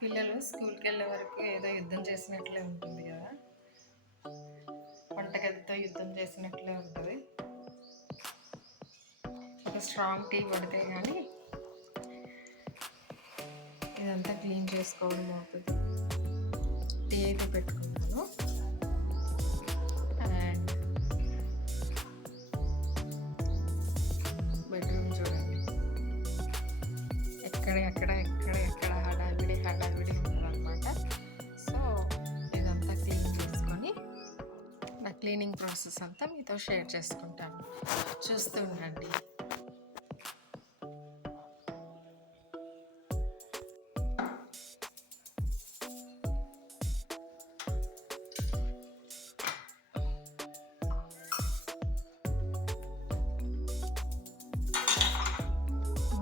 పిల్లలు స్కూల్కి వెళ్ళే వరకు ఏదో యుద్ధం చేసినట్లే ఉంటుంది కదా, వంటగదితో యుద్ధం చేసినట్లే ఉంటుంది. ఒక స్ట్రాంగ్ టీ పడితే కానీ ఇదంతా క్లీన్ చేసుకోవడం అవుతుంది. టీ అయితే పెట్టుకున్నాను. అండ్ బెడ్రూమ్ చూడండి, ఎక్కడ హడావిడి ఉంటుందన్నమాట. సో ఇదంతా క్లీన్ చేసుకొని నా క్లీనింగ్ ప్రాసెస్ అంతా మీతో షేర్ చేసుకుంటాను, చూస్తూ ఉండండి.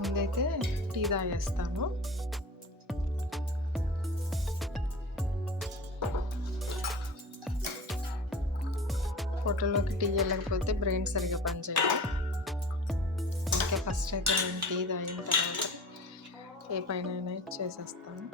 ముందైతే టీ తాగేస్తాము. ఫోటోలోకి టీ వెళ్ళకపోతే బ్రెయిన్ సరిగ్గా పనిచేయదు. ఇంకా ఫస్ట్ అయితే నేను టీ తాగిన తర్వాత ఏ పైన చేసేస్తాను.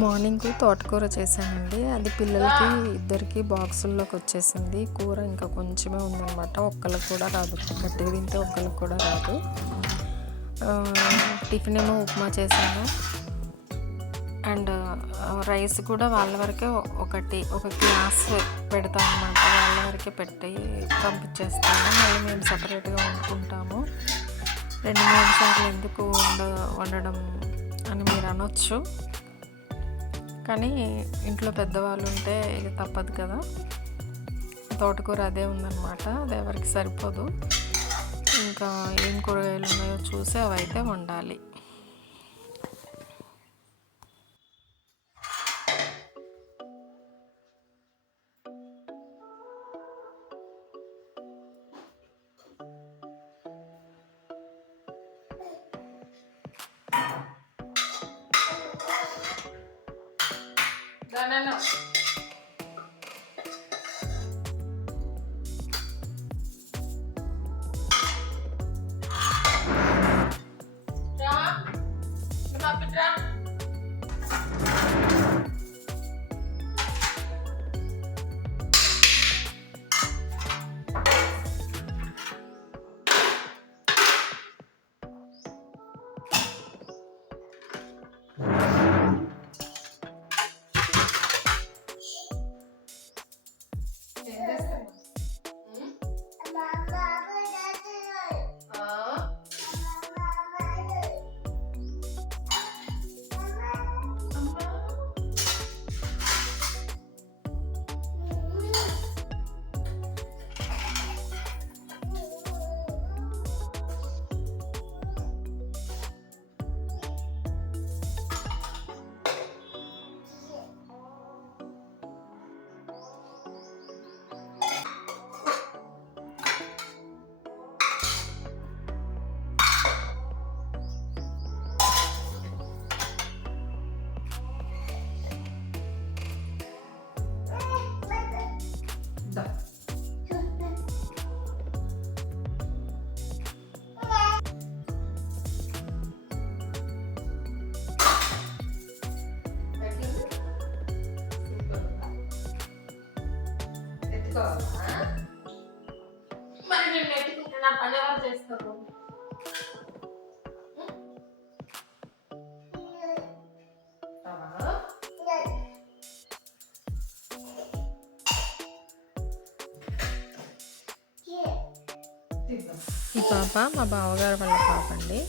మార్నింగ్ తోటకూర చేశానండి. అది పిల్లలకి ఇద్దరికి బాక్సుల్లోకి వచ్చేసింది. కూర ఇంకా కొంచెమే ఉందన్నమాట. ఒక్కళ్ళకి కూడా రాదు, గట్టిగా తింటే ఒక్కళ్ళకి కూడా రాదు. టిఫిన్ ఏమో ఉప్మా చేశాను. అండ్ రైస్ కూడా వాళ్ళ వరకే ఒక గ్లాస్ పెడతాం అన్నమాట. వాళ్ళ వరకే పెట్టి పంపించేస్తాము. మళ్ళీ మేము సపరేట్గా వండుకుంటాము. 2-3 సార్లు ఎందుకు వండడం అని మీరు అనొచ్చు, కానీ ఇంట్లో పెద్దవాళ్ళు ఉంటే ఇక తప్పదు కదా. తోటకూర అదే ఉందన్నమాట, అది ఎవరికి సరిపోదు. ఇంకా ఏం కూరగాయలు ఉన్నాయో చూసి అవైతే వండాలి. No. మరి నేను ఎత్తుకుంటే నా పని ఎవరు చేస్తారు? ఈ పాప మా బావగారు వాళ్ళ పాప అండి.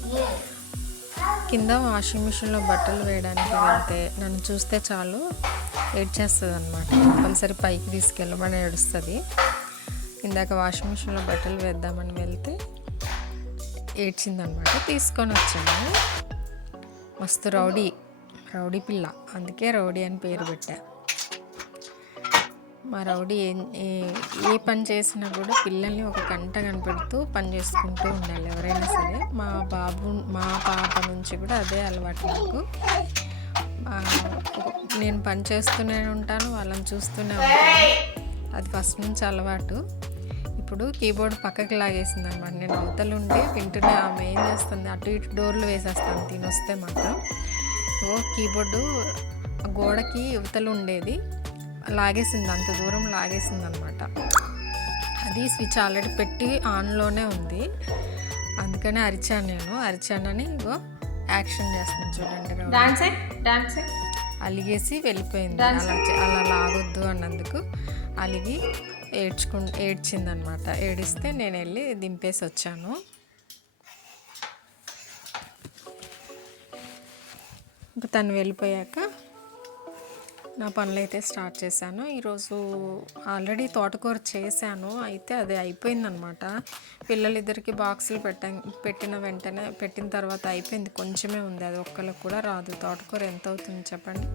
కింద వాషింగ్ మిషన్లో బట్టలు వేయడానికి వెళ్తే నన్ను చూస్తే చాలు ఏడ్చేస్తుంది అనమాట. కంపల్సరీ పైకి తీసుకెళ్ళమని ఏడుస్తుంది. ఇందాక వాషింగ్ మిషన్లో బట్టలు వేద్దామని వెళ్తే ఏడ్చిందనమాట. తీసుకొని వచ్చాను. మస్తు రౌడీ పిల్ల, అందుకే రౌడీ అని పేరు పెట్టా. మా రౌడీ ఏ పని చేసినా కూడా పిల్లల్ని ఒక కంట కనిపెడుతూ పని చేసుకుంటూ ఉండాలి ఎవరైనా సరే. మా పాప నుంచి కూడా అదే అలవాటు నాకు. నేను పని చేస్తూనే ఉంటాను, వాళ్ళని చూస్తూనే ఉంటాను. అది ఫస్ట్ నుంచి అలవాటు. ఇప్పుడు కీబోర్డ్ పక్కకి లాగేసింది అనమాట. నేను అవతలు ఉంటే వింటూనే ఆమె ఏం చేస్తుంది, అటు ఇటు డోర్లు వేసేస్తాను తినొస్తే మాత్రం. కీబోర్డు గోడకి యువతలు ఉండేది, లాగేసింది, అంత దూరం లాగేసింది అనమాట. అది స్విచ్ ఆల్రెడీ పెట్టి ఆన్లోనే ఉంది. అందుకని అరిచానని ఇగో యాక్షన్ చేస్తుంది చూడండి. అలిగేసి వెళ్ళిపోయింది. అలా లాగొద్దు అన్నందుకు అలిగి ఏడ్చిందనమాట. ఏడిస్తే నేను వెళ్ళి దింపేసి వచ్చాను. ఇంకా తను వెళ్ళిపోయాక నా పనులు అయితే స్టార్ట్ చేశాను. ఈరోజు ఆల్రెడీ తోటకూర చేశాను, అయితే అది అయిపోయిందనమాట. పిల్లలిద్దరికి బాక్సులు పెట్టిన తర్వాత అయిపోయింది. కొంచెమే ఉంది, అది ఒక్కరికి కూడా రాదు. తోటకూర ఎంత అవుతుంది చెప్పండి?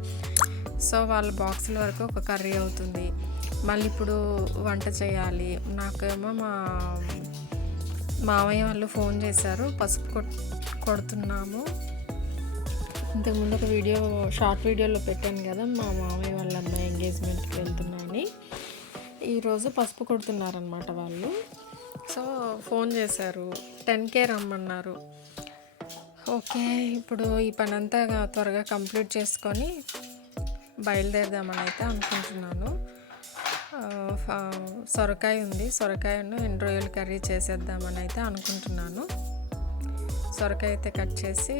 సో వాళ్ళ బాక్సుల వరకు ఒక కర్రీ అవుతుంది. మళ్ళీ ఇప్పుడు వంట చేయాలి. నాకేమో మా మామయ్య వాళ్ళు ఫోన్ చేశారు, పసుపు కొడుతున్నాము. ఇంతకుముందు ఒక షార్ట్ వీడియోలో పెట్టాను కదా, మా మామయ్య వాళ్ళ అమ్మాయి ఎంగేజ్మెంట్కి వెళ్తున్నానని. ఈరోజు పసుపు కొడుతున్నారనమాట వాళ్ళు. సో ఫోన్ చేశారు, 10K రమ్మన్నారు. ఓకే, ఇప్పుడు ఈ పని అంతా త్వరగా కంప్లీట్ చేసుకొని బయలుదేరదామని అయితే అనుకుంటున్నాను. సొరకాయ ఉంది, సొరకాయను ఎండు రొయ్యలు కర్రీ చేసేద్దామని అయితే అనుకుంటున్నాను. సొరకాయ అయితే కట్ చేసి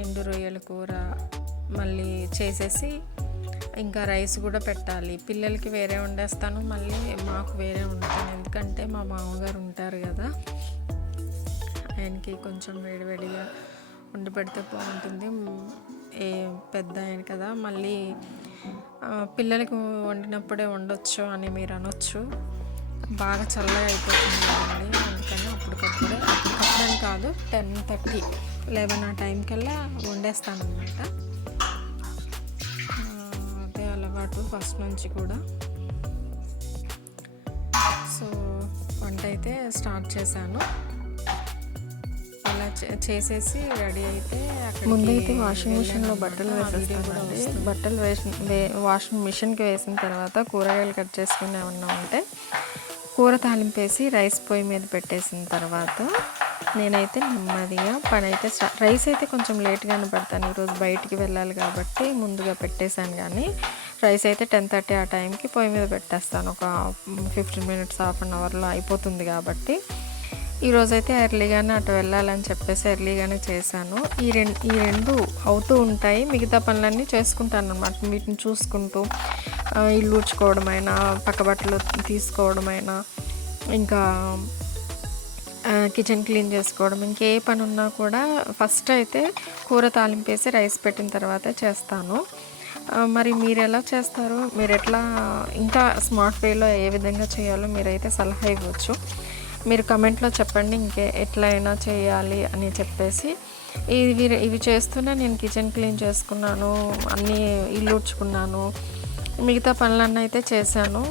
ఎండు రొయ్యల కూర మళ్ళీ చేసేసి ఇంకా రైస్ కూడా పెట్టాలి. పిల్లలకి వేరే వండేస్తాను, మళ్ళీ మాకు వేరే వండుతాను. ఎందుకంటే మా మామగారు ఉంటారు కదా, ఆయనకి కొంచెం వేడివేడిగా వండి పెడితే బాగుంటుంది. పెద్ద ఆయన కదా, మళ్ళీ పిల్లలకి వండినప్పుడే వండొచ్చు అని మీరు అనొచ్చు. బాగా చల్లగా అయిపోతుంది కదండి, అందుకని అప్పుడని కాదు 10:30, 11 ఆ టైంకల్లా వండేస్తాను అనమాట. అదే అలవాటు ఫస్ట్ నుంచి కూడా. సో వంట అయితే స్టార్ట్ చేశాను. అలా చేసేసి రెడీ అయితే ముందైతే వాషింగ్ మిషన్లో బట్టలు వేసేస్తాను. వాషింగ్ మిషన్కి వేసిన తర్వాత కూరగాయలు కట్ చేసుకుని ఏమన్నా ఉంటే కూర తాలింపేసి రైస్ పొయ్యి మీద పెట్టేసిన తర్వాత నేనైతే నెమ్మదిగా పని అయితే రైస్ అయితే కొంచెం లేట్గానే పెడతాను. ఈరోజు బయటికి వెళ్ళాలి కాబట్టి ముందుగా పెట్టేశాను, కానీ రైస్ అయితే 10:30 ఆ టైంకి పొయ్యి మీద పెట్టేస్తాను. ఒక 15 minutes, హాఫ్ అన్ అవర్లో అయిపోతుంది కాబట్టి ఈరోజైతే ఎర్లీగానే అటు వెళ్ళాలని చెప్పేసి ఎర్లీగానే చేశాను. ఈ రెండు అవుతూ ఉంటాయి, మిగతా పనులన్నీ చేసుకుంటాను అన్నమాట. వీటిని చూసుకుంటూ ఇల్లు ఊడ్చుకోవడమైనా, పక్క బట్టలు తీసుకోవడమైనా, ఇంకా కిచెన్ క్లీన్ చేసుకోవడం, ఇంకే పని ఉన్నా కూడా ఫస్ట్ అయితే కూర తాలింపేసి రైస్ పెట్టిన తర్వాత చేస్తాను. మరి మీరు ఎలా చేస్తారు? మీరు ఎట్లా ఇంకా స్మార్ట్ వేలో ఏ విధంగా చేయాలో మీరైతే సలహా ఇవ్వచ్చు. మీరు కమెంట్లో చెప్పండి, ఎట్లా అయినా చేయాలి అని చెప్పేసి. ఇవి చేస్తూనే నేను కిచెన్ క్లీన్ చేసుకున్నాను, అన్నీ ఇల్లు ఊడ్చుకున్నాను, మిగతా పనులన్నీ అయితే చేశాను.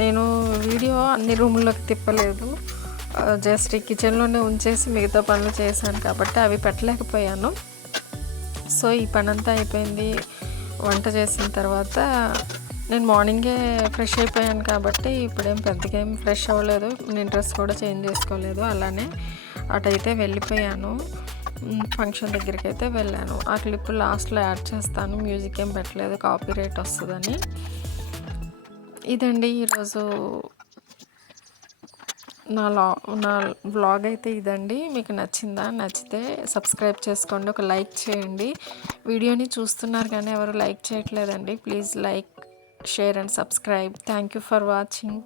నేను వీడియో అన్ని రూముల్లోకి తిప్పలేదు, జస్ట్ ఈ కిచెన్లోనే ఉంచేసి మిగతా పనులు చేశాను కాబట్టి అవి పెట్టలేకపోయాను. సో ఈ పని అంతా అయిపోయింది. వంట చేసిన తర్వాత నేను మార్నింగే ఫ్రెష్ అయిపోయాను కాబట్టి ఇప్పుడేం పెద్దగా ఏం ఫ్రెష్ అవ్వలేదు. నేను డ్రెస్ కూడా చేంజ్ చేసుకోలేదు, అలానే అటైతే వెళ్ళిపోయాను. ఫంక్షన్ దగ్గరికి అయితే వెళ్ళాను. ఆ క్లిప్ లాస్ట్లో యాడ్ చేస్తాను, మ్యూజిక్ ఏం పెట్టలేదు, కాపీరైట్ వస్తుందని. ఇదండి ఈరోజు నా వ్లాగ్ అయితే ఇదండి. మీకు నచ్చిందా? నచ్చితే సబ్స్క్రైబ్ చేసుకోండి, ఒక లైక్ చేయండి. వీడియోని చూస్తున్నారు కానీ ఎవరు లైక్ చేయట్లేదండి. Please like, share and subscribe. Thank you for watching.